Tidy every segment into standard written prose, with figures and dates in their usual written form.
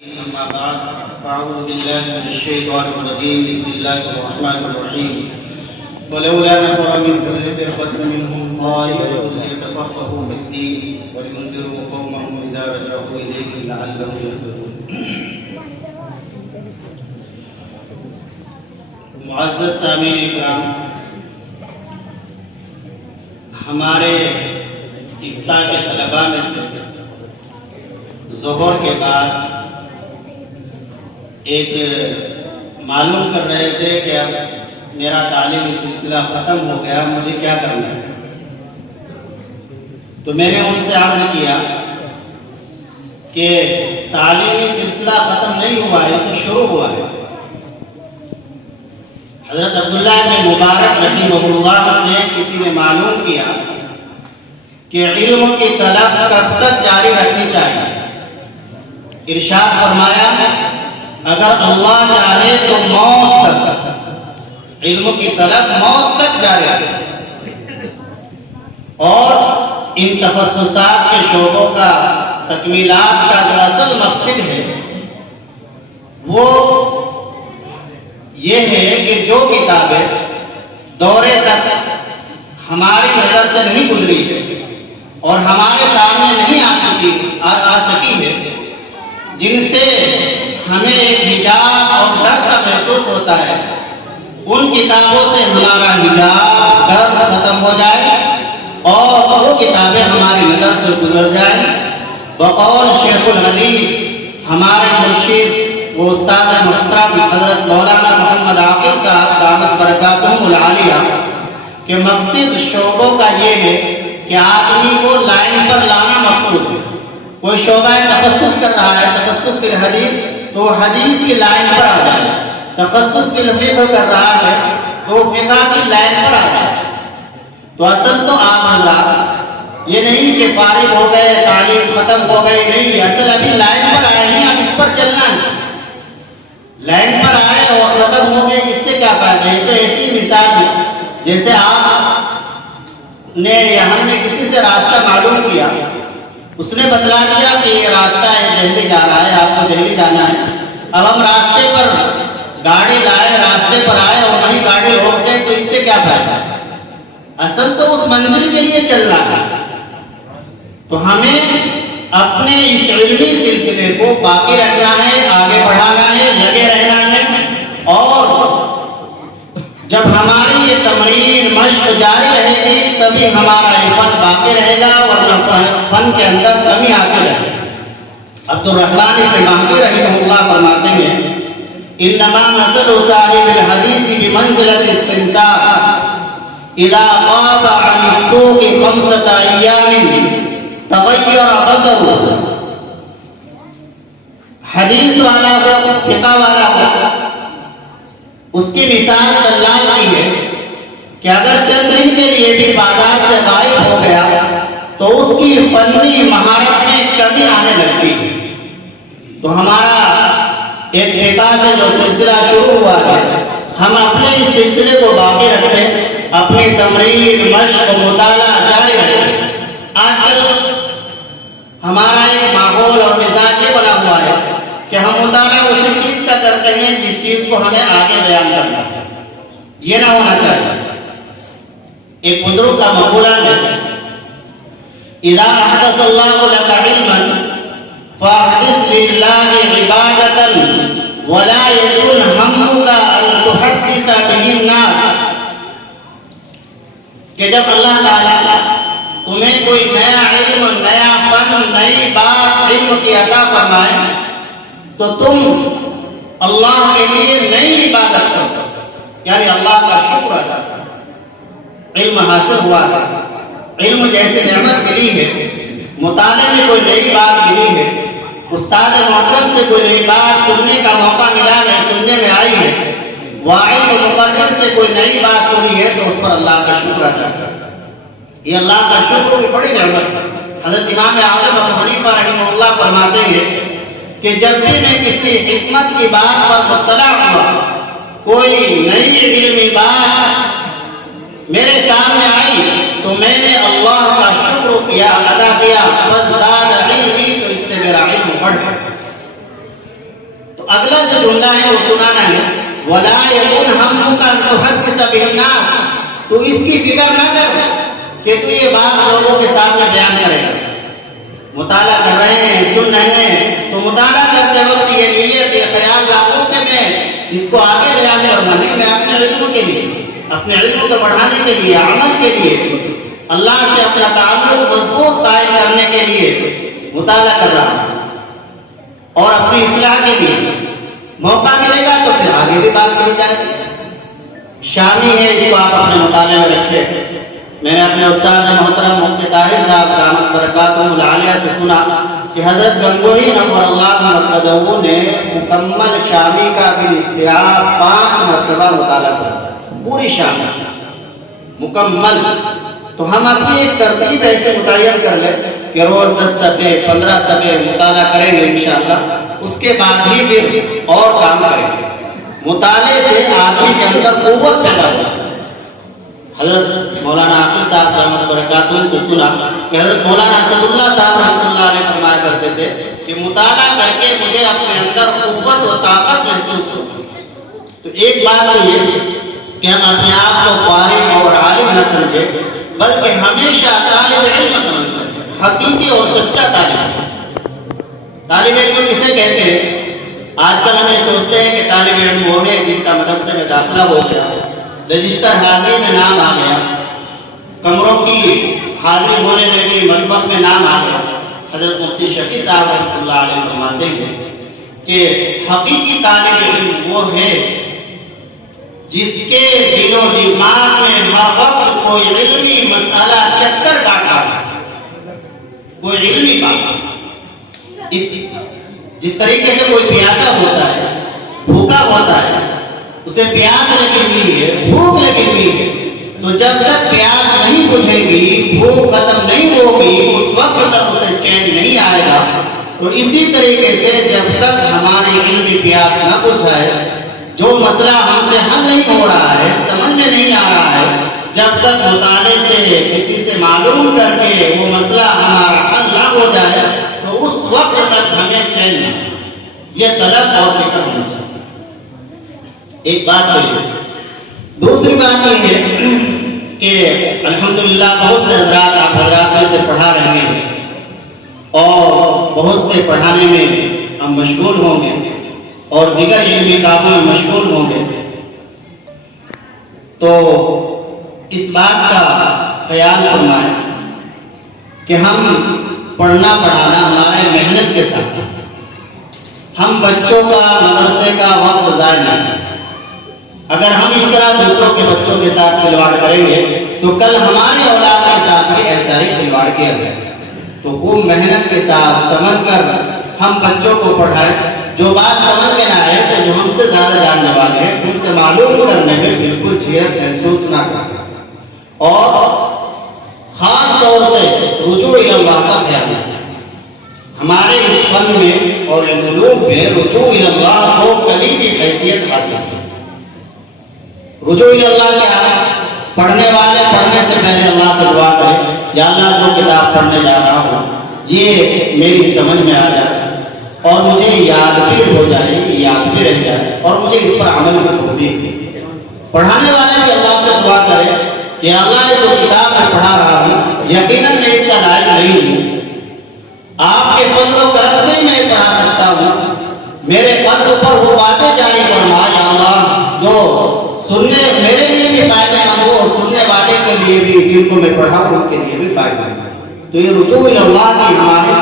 أما بعد فأعوذ بالله من الشيطان الرجيم بسم الله الرحمن الرحيم ولولا نفر من كل فرقة منهم طائفة ليتفقهوا في الدين ولينذروا قومهم إذا رجعوا إليهم لعلهم يهتدون. معزز سامعین اکرام، ہمارے افتاء کے طلباء میں سے ظہر کے بعد ایک معلوم کر رہے تھے کہ اب میرا تعلیمی سلسلہ ختم ہو گیا، مجھے کیا کرنا ہے. تو میں نے ان سے عرض کیا کہ تعلیمی سلسلہ ختم نہیں ہوا ہے، تو شروع ہوا ہے. حضرت عبداللہ بن مبارک رحمہ اللہ سے کسی نے معلوم کیا کہ علم کی طلب کب تک جاری رکھنی چاہیے. ارشاد فرمایا اگر اللہ چاہے تو موت تک، علم کی طلب موت تک جاری رکھے. اور ان تخصصات کے شعبوں کا تکمیلات کا جو اصل مقصد ہے وہ یہ ہے کہ جو کتابیں دورے تک ہماری نظر سے نہیں گزری ہے اور ہمارے سامنے نہیں آ سکی ہے، جن سے ہمیں ایک حجاب اور ڈر سا محسوس ہوتا ہے، ان کتابوں سے ہمارا حجاب ڈر ختم ہو جائے اور وہ کتابیں ہماری نظر سے گزر جائیں. بقول شیخ الحدیث ہمارے مرشد وہ استاد محترم حضرت مولانا محمد عاقل صاحب دامت برکاتہم العالیہ کہ مقصد شعبوں کا یہ ہے کہ آدمی کو لائن پر لانا مقصود ہے. کوئی شعبہ تخصص کر رہا ہے، تخصص فی الحدیث، تو حدیث کی لائن پر آ جائے. تخصص فی الفقہ کر رہا ہے تو فقہ کی لائن پر آ جائے. تو اصل تو آپ حضرات یہ نہیں کہ فارغ ہو گئے، تعلیم ختم ہو گئی، نہیں، اصل ابھی لائن پر آئے ہیں، اب اس پر چلنا ہے. لائن پر آئے اور ختم ہو گئے، اس سے کیا فائدہ ہے؟ تو ایسی مثال ہے جیسے آپ نے یا ہم نے کسی سے راستہ معلوم کیا، اس نے بتلا دیا کہ یہ راستہ ہے دہلی جا رہا ہے، آپ کو دہلی جانا ہے. اب ہم راستے پر گاڑی لائے، راستے پر آئے اور وہیں گاڑی روک دیں، تو اس سے کیا فائدہ؟ اصل تو اس منزل کے لیے چلنا ہے. تو ہمیں اپنے اس علمی سلسلے کو باقی رکھنا ہے، آگے بڑھانا ہے، لگے رہنا ہے. اور جب ہماری یہ تمرین مشق جاری رہے گی تبھی ہمارا فن باقی رہے گا، ورنہ فن کے اندر کمی آتی رہے گی. عبد الرحمن بن مہدی رحمہ اللہ فرماتے ہیں انما مثل صاحب الحدیث بمنزلۃ السمسار اذا غاب عن السوق 5 ایام تغیر بصره. حدیث والا ہو، فقہ والا ہو، اس کی مثال دلال کی ہے کہ اگر چند دن کے لیے بھی بازار سے غائب ہو گیا تو اس کی فنی مہارت میں کمی آنے لگتی ہے. تو ہمارا ایک فقہ سے جو سلسلہ شروع ہوا ہے، ہم اپنے اس سلسلے کو باقی رکھیں، اپنی تمرین مشق مطالعہ جاری رکھیں. آج کل ہمارا ایک ماحول اور مزاج یہ بنا ہوا ہے کہ ہم مطالعہ اسی چیز کا کرتے ہیں جس چیز کو ہمیں آگے بیان کرنا ہے. یہ نہ ہونا چاہیے. ایک بزرگ کا مقولہ ہے اذا احدث اللہ لك علما فاحدث للہ عبادتا ولا يكن همك ان تحدث به الناس. کہ جب اللہ تعالیٰ تمہیں کوئی نیا علم، نیا فن، نئی بات علم کی عطا فرمائے تو تم اللہ کے لیے نئی عبادت کرو، یعنی اللہ کا شکر ادا کرو. علم حاصل ہوا ہے، علم جیسے نعمت ملی ہے، مطالعے میں کوئی نئی بات ملی ہے، استاد محترم سے کوئی نئی بات سننے کا موقع ملا ہے، سننے میں آئی ہے، واعظ و مقرر سے کوئی نئی بات سنی ہے، تو اس پر اللہ کا شکر ادا کرو. یہ اللہ کا شکر کی بڑی نعمت ہے. حضرت امام اعظم ابو حنیفہ رحمہ اللہ فرماتے ہیں کہ جب بھی میں کسی حکمت کی بات پر مطلع ہوا، کوئی نئی علمی بات میرے سامنے آئی، تو میں نے اللہ کا شکر کیا، ادا کیا. فازداد علمی، تو اس سے میرا علم بڑھ. اگلا جو جملہ ہے وہ سنانا ہے، وَلَا يَكُنْ هَمُّكَ أَن تُحَدِّثَ بِهِ النَّاسَ، تو اس کی فکر نہ کر کہ تو یہ بات لوگوں کے سامنے بیان کرے گا۔ مطالعہ کر رہے ہیں، سن رہے ہیں، تو مطالعہ کرتے وقت یہ نیت یہ خیال رکھو کہ میں اس کو آگے بیان کرنا نہیں، میں اپنے علم کے لیے، اپنے علم کو بڑھانے کے لیے، عمل کے لیے، اللہ سے اپنا تعلق مضبوط قائم کرنے کے لیے مطالعہ کر رہا ہوں، اور اپنی اصلاح کے لیے موقع ملے گا تو پھر آگے بھی بات کی جائے گی۔ شامی ہے، اس کو آپ اپنے مطالعے میں رکھیں۔ میں نے اپنے استاد محترم مفتی طاہر صاحب دامت برکاتہم العالیہ سے سنا کہ حضرت گنگوہی نور اللہ مرتضی نے مکمل شامی کا بالاستیعاب 5 مرتبہ مطالعہ کیا، پوری شامی مکمل۔ تو ہم اپنی ایک ترتیب ایسے متعین کر لیں کہ روز 10 صفحے 15 صفحے مطالعہ کریں گے انشاءاللہ، اس کے بعد ہی پھر اور کام کریں گے۔ مطالعے سے آدمی کے اندر قوت پیدا ہوتی ہے۔ حضرت مولانا عاقل صاحب رحمۃ برکاتہ سے سنا کہ حضرت مولانا اسد اللہ صاحب رحمۃ اللہ علیہ فرمایا کرتے تھے کہ مطالعہ کر کے مجھے اپنے اندر قوت و طاقت محسوس ہوتی ہے۔ تو ایک بات تو یہ کہ ہم اپنے آپ کو فارغ اور عالم نہ سمجھیں، بلکہ ہمیشہ طالب علم سمجھیں، حقیقی اور سچا طالب علم۔ طالب علم کسے کہتے ہیں؟ آج کل ہمیں سوچتے ہیں کہ طالب علم وہ ہے جس کا مدرسے میں داخلہ ہو گیا، رجسٹر حاضری میں نام آ گیا، کمروں کی حاضری ہونے لگی، مطبخ میں نام آ گیا۔ حضرت مفتی شفیع صاحب رحمۃ اللہ علیہ فرماتے ہیں کہ حقیقی طالب علم وہ ہے جس کے دل و دماغ میں ہر وقت کوئی علمی مسئلہ چکر کاٹا ہے، کوئی علمی بات۔ جس طریقے سے کوئی پیاسا ہوتا ہے، بھوکا ہوتا ہے، اسے پیاس لگی ہوئی ہے، بھوک لگی ہوئی ہے، تو جب تک پیاس نہیں بجھے گی، بھوک ختم نہیں ہوگی، اس وقت تک اسے چین نہیں آئے گا۔ تو اسی طریقے سے جب تک ہماری علمی پیاس نہ بجھائے، جو مسئلہ ہم سے حل نہیں ہو رہا ہے، سمجھ میں نہیں آ رہا ہے، جب تک مطالعے سے کسی سے معلوم کر کے وہ مسئلہ ہمارا حل نہ ہو جائے، تو اس وقت تک ہمیں چین نہ، یہ طلب اور فکر ہونا چاہیے۔ ایک بات تو یہ، دوسری بات یہ ہے کہ الحمدللہ بہت سے حضرات آپ حضرات میں سے پڑھا رہے ہیں اور بہت سے پڑھانے میں ہم مشغول ہوں گے اور دیگر علمی کاموں میں مشغول ہوں گے، تو اس بات کا خیال فرمائیں کہ ہم پڑھنا پڑھانا ہمارے محنت کے ساتھ، ہم بچوں کا مدرسے کا وقت ضائع نہ کریں۔ اگر ہم اس طرح دوسروں کے بچوں کے ساتھ کھلواڑ کریں گے تو کل ہماری اولاد کے ساتھ بھی ایسا ہی کھلواڑ کیا جائے۔ تو خوب محنت کے ساتھ سمجھ کر ہم بچوں کو پڑھائیں، جو بات سمجھ میں نہ آئے تو جو ہم سے زیادہ جاننے والے ہیں ان سے معلوم کرنے میں بالکل جھجک محسوس نہ کریں، اور خاص طور سے رجوع اللہ کا خیال رکھیں۔ ہمارے اس فن میں اور علوم میں رجوع اللہ کو کلیدی حیثیت حاصل ہے۔ رجوع اللہ کیا ہے؟ پڑھنے والے پڑھنے سے پہلے اللہ سے دعا کریں، یا اللہ جو کتاب پڑھنے جا رہا ہوں یہ میری سمجھ میں آ جائے اور مجھے یاد بھی ہو جائے، یاد بھی رہ جائے، اور مجھے اس پر عمل کی توفیق دے۔ پڑھانے والے بھی اللہ سے دعا کرے کہ اللہ نے جو کتاب میں پڑھا رہا ہوں یقیناً میں اس کا لائق نہیں ہوں، آپ کے فضل و کرم سے میں پڑھا سکتا ہوں، میرے قلب پر وہ باتیں جاری فرما یا اللہ جو سننے میرے لیے بھی فائدہ مند ہو اور سننے والے کے لیے بھی، جن کو میں پڑھاؤں ان کے لیے بھی فائدہ مند۔ تو یہ رجوع اللہ کی ہماری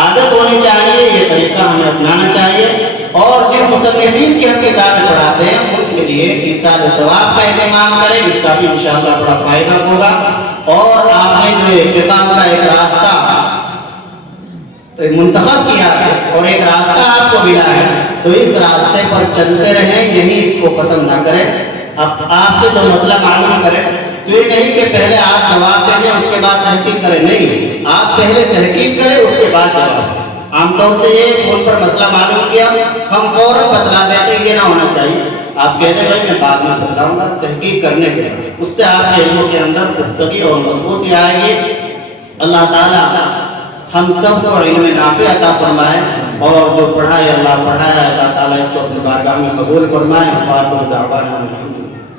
عادت ہونی چاہیے، یہ طریقہ ہمیں اپنانا چاہیے، اور جن مصنفین کی ہم کتابیں پڑھاتے ہیں ان کے لیے ایصال ثواب کا اہتمام کریں، اس کا بھی انشاءاللہ بڑا فائدہ ہوگا۔ اور آپ نے جو فقہ کا ایک راستہ منتخب کیا ہے اور ایک راستہ آپ کو ملا ہے، تو اس راستے پر چلتے رہیں، یہی اس کو ختم نہ کریں۔ اب آپ سے تو مسئلہ معلوم کریں تو یہ نہیں کہ پہلے آپ جواب دیں گے اس کے بعد تحقیق کریں، نہیں، آپ پہلے تحقیق کریں اس کے بعد جواب دیں۔ عام طور سے یہ فون پر مسئلہ معلوم کیا ہم فوراً بتلا دیتے، یہ نہ ہونا چاہیے۔ آپ کہتے ہیں بھائی میں بعد میں بتلاؤں گا، تحقیق کرنے کے بعد، اس سے آپ کے علموں کے اندر گفتگی اور مضبوطی آئے گی۔ اللہ تعالیٰ ہم سب کو علم نافع عطا فرمائے۔ اور جو پڑھائے اللہ پڑھایا ہے اللہ تعالیٰ اس کو اپنی بارگاہ میں قبول فرمائے. وآخر دعوانا الحمدللہ.